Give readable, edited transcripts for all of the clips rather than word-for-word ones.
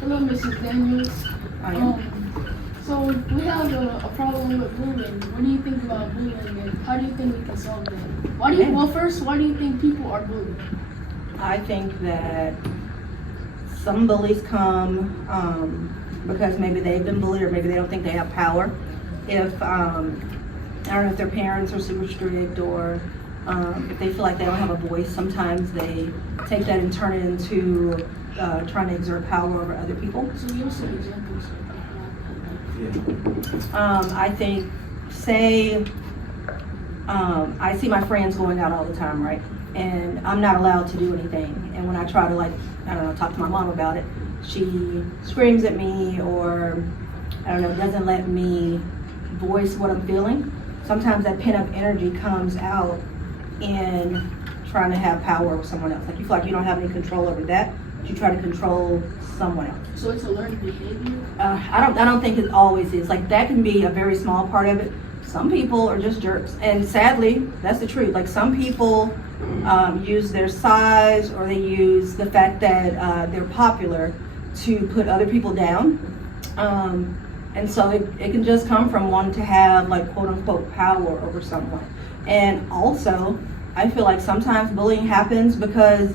Hello, Mrs. Daniel. I am. So we have a problem with bullying. What do you think about bullying, and how do you think we can solve that? Why do you think people are bullied? I think that some bullies come because maybe they've been bullied, or maybe they don't think they have power. If I don't know if their parents are super strict, or if they feel like they don't have a voice. Sometimes they take that and turn it into trying to exert power over other people. So give us some examples. I think, say, I see my friends going out all the time, right? And I'm not allowed to do anything. And when I try to, like, I don't know, talk to my mom about it, she screams at me, or, I don't know, doesn't let me voice what I'm feeling. Sometimes that pent up energy comes out in trying to have power over someone else. Like, you feel like you don't have any control over that, but you try to control someone else. So it's a learned behavior? I don't think it always is. Like, that can be a very small part of it. Some people are just jerks, and sadly, that's the truth. Like, some people use their size, or they use the fact that they're popular to put other people down. And so it can just come from wanting to have, like, quote unquote power over someone. And also, I feel like sometimes bullying happens because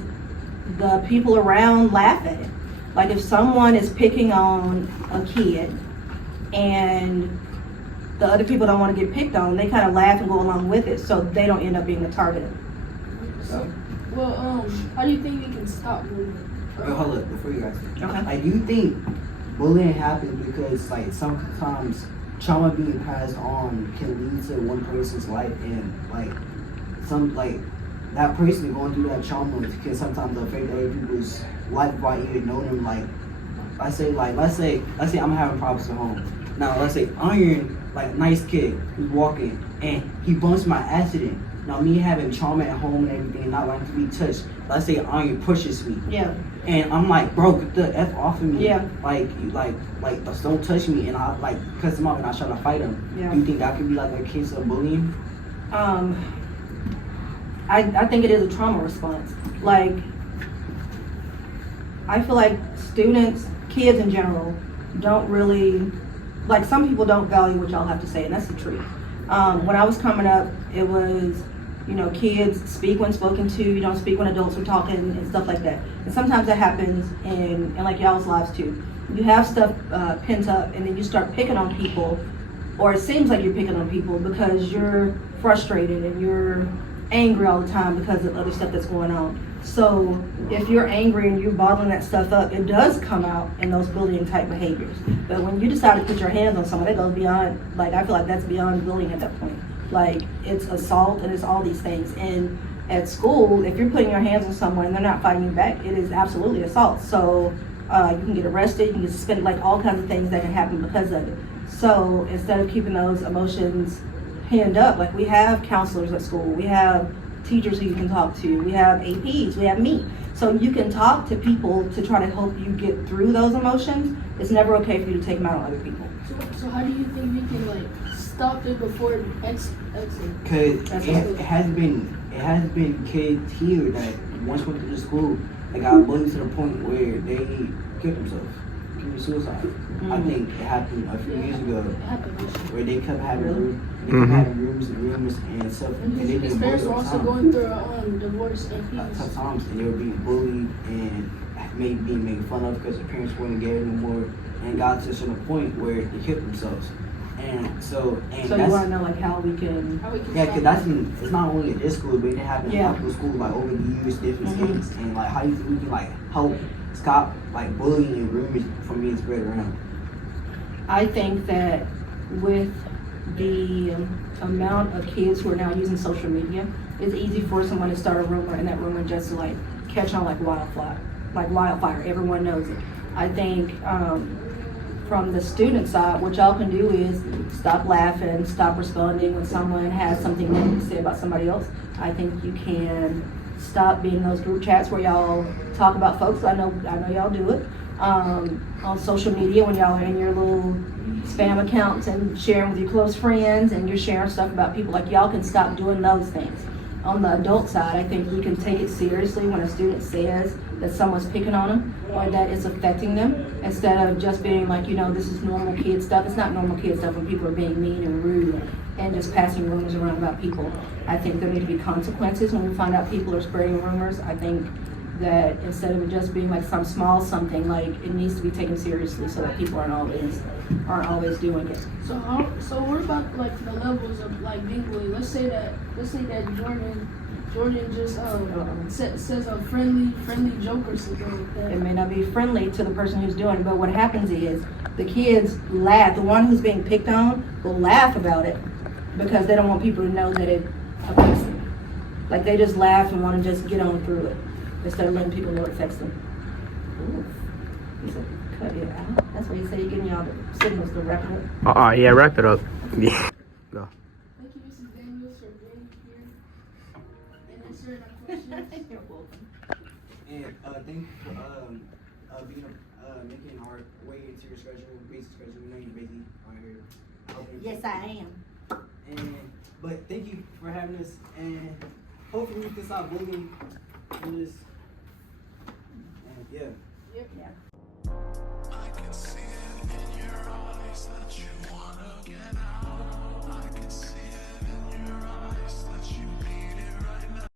the people around laugh at it. Like, if someone is picking on a kid and the other people don't want to get picked on, they kind of laugh and go along with it, so they don't end up being the target. So, well, how do you think we can stop bullying? Wait, hold up, before you guys. Okay. I do think bullying happens because, like, sometimes trauma being passed on can lead to one person's life, and that person going through that trauma can sometimes affect other people's life by even knowing them. Like, let's say I'm having problems at home. Now, let's say Iron, like, nice kid, who's walking, and he bumps my accident. Now, me having trauma at home and everything, not liking to be touched, let's say Iron pushes me. Yeah. And I'm like, bro, get the F off of me. Yeah. Like, don't touch me. And I, like, cuss him out and I try to fight him. Yeah. Do you think that could be, like, a case of bullying? I think it is a trauma response. Like, I feel like students, kids in general, don't really, like, some people don't value what y'all have to say, and that's the truth. When I was coming up, it was, you know, kids speak when spoken to, you don't speak when adults are talking, and stuff like that. And sometimes that happens in like y'all's lives too. You have stuff pent up, and then you start picking on people, or it seems like you're picking on people because you're frustrated and you're angry all the time because of other stuff that's going on. So if you're angry and you're bottling that stuff up, it does come out in those bullying type behaviors. But when you decide to put your hands on someone, that goes beyond, like, I feel like that's beyond bullying at that point. Like, it's assault and it's all these things. And at school, if you're putting your hands on someone and they're not fighting you back, it is absolutely assault. So you can get arrested, you can get suspended, like, all kinds of things that can happen because of it. So instead of keeping those emotions pinned up, like, we have counselors at school, we have teachers who you can talk to, we have APs, we have me. So you can talk to people to try to help you get through those emotions. It's never okay for you to take them out on other people. So how do you think we can, like, stop it before it exits? Cause it has been kids here that once went to the school, they got bullied to the point where they killed themselves, committed suicide. Mm-hmm. I think it happened a few years ago, where they kept having rooms and stuff, and they His didn't parents were also going through divorce and tough times, and they were being bullied and being made fun of because their parents weren't getting anymore, and got to a certain point where they killed themselves. So you want to know, like, how we can because it's not only at this school, but it happens in multiple schools, like, over the years, different states, and, like, how do you think we can, like, help stop, like, bullying and rumors from being spread around? I think that with the amount of kids who are now using social media, it's easy for someone to start a rumor, and that rumor just to, like, catch on like wildfire. Everyone knows it. I think from the student side, what y'all can do is stop laughing, stop responding when someone has something negative to say about somebody else. I think you can stop being in those group chats where y'all talk about folks. I know y'all do it on social media when y'all are in your little spam accounts and sharing with your close friends, and you're sharing stuff about people. Like, y'all can stop doing those things. on the adult side, I think we can take it seriously when a student says that someone's picking on them or that it's affecting them, instead of just being like, this is normal kid stuff. It's not normal kid stuff when people are being mean and rude and just passing rumors around about people. I think there need to be consequences when we find out people are spreading rumors. I think that instead of it just being like some small something, like it needs to be taken seriously so that people aren't always doing it. So what about like the levels of like being bullied? Let's say that Jordan just says a friendly joke or something like that. It may not be friendly to the person who's doing it, but what happens is the kids laugh. The one who's being picked on will laugh about it because they don't want people to know that it affects them. Like they just laugh and want to just get on through it instead of letting people know it affects them. Ooh. He said, cut it out. That's why you say you're getting y'all the signals to wrap it up. Yeah, wrap it up. Yeah. Go. Thank you, Ms.Daniel, for being here and answering our questions. You're welcome. And thank you for making our way into your schedule, busy schedule. We know you're busy on here. Yes, I am. But thank you for having us, and hopefully we can stop bullying. And yeah. Yep. Yeah.